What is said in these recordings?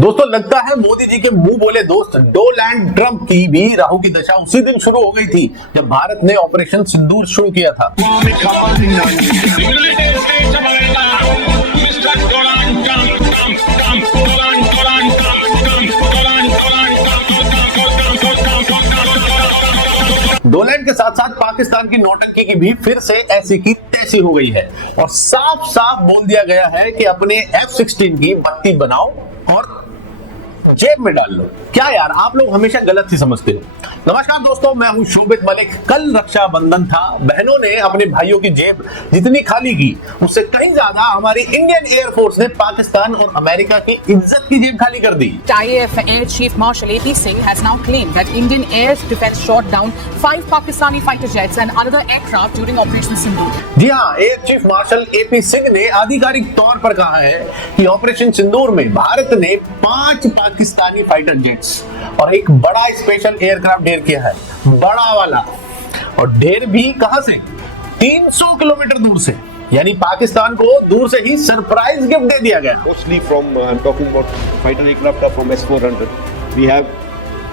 दोस्तों लगता है मोदी जी के मुंह बोले दोस्त डोनाल्ड ट्रंप की भी राहु की दशा उसी दिन शुरू हो गई थी जब भारत ने ऑपरेशन सिंदूर शुरू किया था। डोनाल्ड के साथ साथ पाकिस्तान की नौटंकी की भी फिर से ऐसी की तैसी हो गई है और साफ साफ बोल दिया गया है कि अपने F-16 की बत्ती बनाओ और जेब में डाल लो। क्या यार, आप लोग हमेशा गलत ही समझते हो। नमस्कार दोस्तों, मैं हूं शोभित मलिक। कल रक्षाबंधन था, बहनों ने अपने भाइयों की जेब जितनी खाली की उससे कहीं ज्यादा हमारी इंडियन एयरफोर्स ने पाकिस्तान और अमेरिका की इज्जत की जेब खाली कर दी। IAF Air Chief Marshal AP Singh has now claimed that Indian Air Defense shot down 5 Pakistani fighter jets and another aircraft during Operation Sindoor। जी हाँ, air chief marshal AP Singh ने आधिकारिक तौर पर कहा है कि ऑपरेशन सिंदूर में भारत ने 5 पाकिस्तानी फाइटर जेट्स और एक बड़ा स्पेशल एयरक्राफ्ट ढेर किया है, बड़ा वाला। और ढेर भी कहां से? 300 किलोमीटर दूर से, यानी पाकिस्तान को दूर से ही सरप्राइज गिफ्ट दे दिया गया। Mostly from, I'm talking about fighter aircraft are from S-400. We have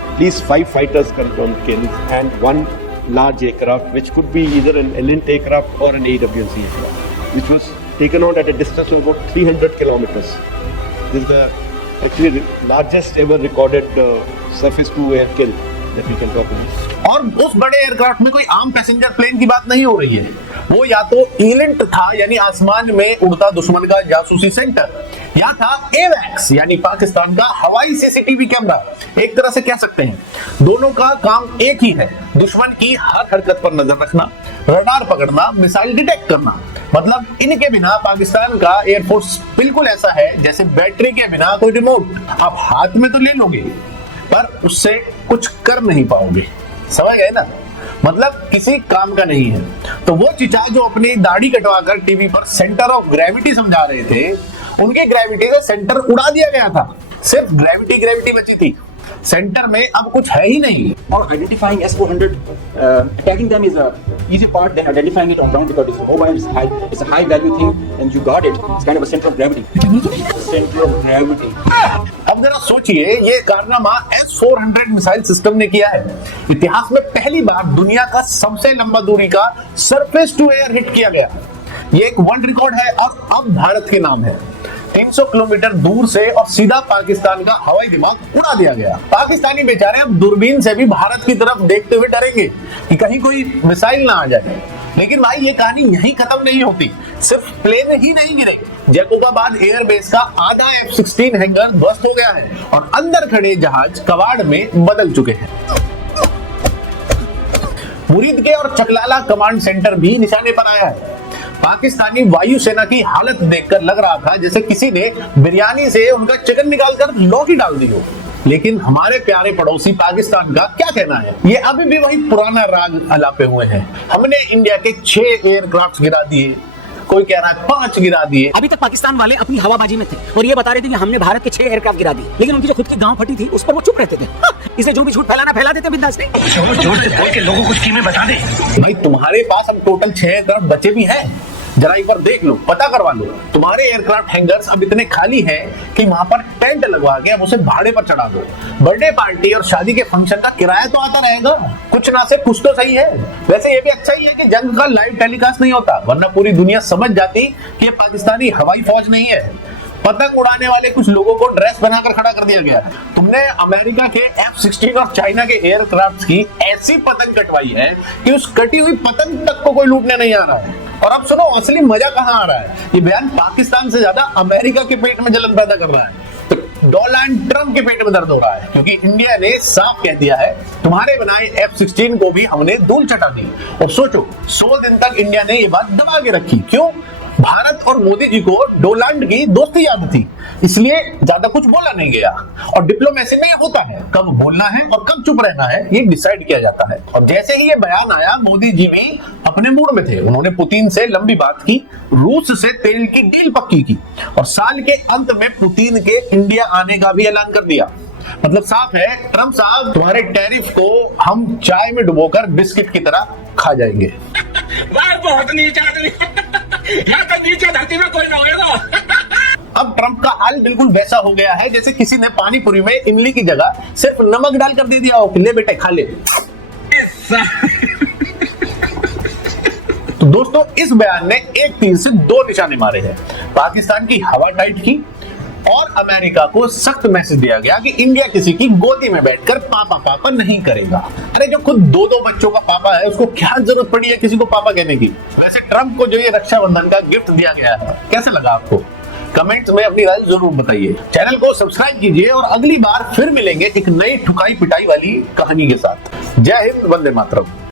at least 5 fighters confirmed kills and 1 large aircraft, which could be either an Elint aircraft or an AWC aircraft, which was taken out at a distance of about 300 kilometers. This is the actually largest ever recorded surface to air kill that we can talk about. और उस बड़े aircraft में कोई आम passenger plane की बात नहीं हो रही है, वो या तो एलिंट था यानी आसमान में उड़ता दुश्मन का जासूसी सेंटर, या था एवैक्स यानी पाकिस्तान का हवाई सीसीटीवी कैमरा। एक तरह से कह सकते हैं दोनों का काम एक ही है, दुश्मन की हर हरकत पर नजर रखना, रडार पकड़ना, मिसाइल डिटेक्ट करना। मतलब इनके बिना पाकिस्तान का एयरफोर्स बिल्कुल ऐसा है जैसे बैटरी के बिना कोई रिमोट। आप हाथ में तो ले लोगे पर उससे कुछ कर नहीं पाओगे, समझ गए ना? मतलब किसी काम का नहीं है। तो वो चिचा जो अपनी दाढ़ी कटवाकर टीवी पर सेंटर ऑफ ग्रेविटी समझा रहे थे, उनके ग्रेविटी से सेंटर उड़ा दिया गया था। सिर्फ ग्रेविटी बची थी, सेंटर में अब कुछ है ही नहीं। Or identifying S-400, attacking them is a easy part. Then identifying it on ground because it's mobile, it's a high value thing, and you got it. It's kind of a center of gravity. Center of gravity. अब जरा सोचिए, ये कारनामा S-400 missile system ने किया है। इतिहास में पहली बार दुनिया का सबसे लंबा दूरी का सरफेस टू एयर हिट किया गया। ये एक वर्ल्ड रिकॉर्ड है और अब भारत के नाम है। 300 किलोमीटर दूर से और सीधा पाकिस्तान का हवाई दिमाग उड़ा दिया गया। पाकिस्तानी बेचारे अब दूरबीन से भी भारत की तरफ देखते हुए डरेंगे कि कहीं कोई मिसाइल ना आ जाए। लेकिन भाई ये कहानी यहीं खत्म नहीं होती, सिर्फ प्लेन ही नहीं गिरे। जैकोबाबाद एयरबेस का आधा F-16 हैंगर ध्वस्त हो गया है और अंदर खड़े जहाज कबाड़ में बदल चुके हैं। मुरीद के और चकलाला कमांड सेंटर भी निशाने पर आया है। पाकिस्तानी वायुसेना की हालत देखकर लग रहा था जैसे किसी ने बिरयानी से उनका चिकन निकालकर लौकी डाल दी हो। लेकिन हमारे प्यारे पड़ोसी पाकिस्तान का क्या कहना है? ये अभी भी वही पुराना राग अलापे हुए हैं। हमने इंडिया के 6 एयरक्राफ्ट गिरा दिए, कोई कह रहा है 5 गिरा दिए। अभी तक पाकिस्तान वाले अपनी हवाबाजी में थे और ये बता रहे थे कि हमने भारत के 6 एयरक्राफ्ट गिरा दिए, लेकिन उनकी जो खुद की गांव फटी थी उस पर वो चुप रहते थे। इसे जो भी झूठ फैलाना फैला देते बिंदास नहीं। जोर से बोल के लोगों को स्कीमें बता दे। भाई तुम्हारे पास अब टोटल 6 एयरक्राफ्ट बचे भी हैं, जरा एक बार देख लो, पता करवा लो। तुम्हारे एयरक्राफ्ट हैंगर्स अब इतने खाली हैं कि वहां पर टेंट लगवा के अब उसे भाड़े पर चढ़ा दो। बर्थडे पार्टी और शादी के फंक्शन का किराया तो आता रहेगा, कुछ ना से कुछ तो सही है। वैसे ये भी अच्छा ही है कि जंग का लाइव टेलीकास्ट नहीं होता, वरना पूरी दुनिया समझ जाती कि ये पाकिस्तानी हवाई फौज नहीं है। पतंग उड़ाने वाले कुछ लोगों को ड्रेस बनाकर खड़ा कर दिया गया। तुमने अमेरिका के F-16 और चाइना के एयरक्राफ्ट की ऐसी पतंग कटवाई है कि उस कटी हुई पतंग तक को कोई लूटने नहीं आ रहा है। और अब सुनो, असली मजा कहां आ रहा है? ये बयान पाकिस्तान से ज्यादा अमेरिका के पेट में जलन पैदा कर रहा है। तो डोनाल्ड ट्रंप के पेट में दर्द हो रहा है क्योंकि इंडिया ने साफ कह दिया है तुम्हारे बनाए F-16 को भी हमने धूल चटा दी। और सोचो, 100 दिन तक इंडिया ने ये बात दबा के रखी। क्यों? भारत और मोदी जी को डोनाल्ड की दोस्ती याद थी, इसलिए ज्यादा कुछ बोला नहीं गया। और डिप्लोमेसी में होता है, कब बोलना है और कब चुप रहना है ये डिसाइड किया जाता है। और जैसे ही ये बयान आया, मोदी जी भी अपने मूड में थे। उन्होंने पुतिन से लंबी बात की, रूस से तेल की डील पक्की की और साल के अंत में पुतिन के इंडिया आने का भी ऐलान कर दिया। मतलब साफ है, ट्रंप साहब तुम्हारे टैरिफ को हम चाय में डुबोकर बिस्किट की तरह खा जाएंगे। बहुत नीचा आदमी। यहाँ तो नीचे धरती में कोई ना होगा। अब ट्रंप का हाल बिल्कुल वैसा हो गया है जैसे किसी ने पानीपुरी में इमली की जगह सिर्फ नमक डालकर दे दिया हो कि ले बेटे खा ले। तो दोस्तों इस बयान ने एक तीर से दो निशाने मारे हैं। पाकिस्तान की हवा टाइट की और अमेरिका को सख्त मैसेज दिया गया कि इंडिया किसी की गोदी में बैठकर पापा पापा नहीं करेगा। अरे जो खुद दो दो बच्चों का पापा है उसको क्या जरूरत पड़ी है किसी को पापा कहने की। वैसे ट्रंप को जो ये रक्षाबंधन का गिफ्ट दिया गया है कैसे लगा आपको? कमेंट्स में अपनी राय जरूर बताइए। चैनल को सब्सक्राइब कीजिए और अगली बार फिर मिलेंगे एक नई ठुकाई पिटाई वाली कहानी के साथ। जय हिंद, वंदे मातरम।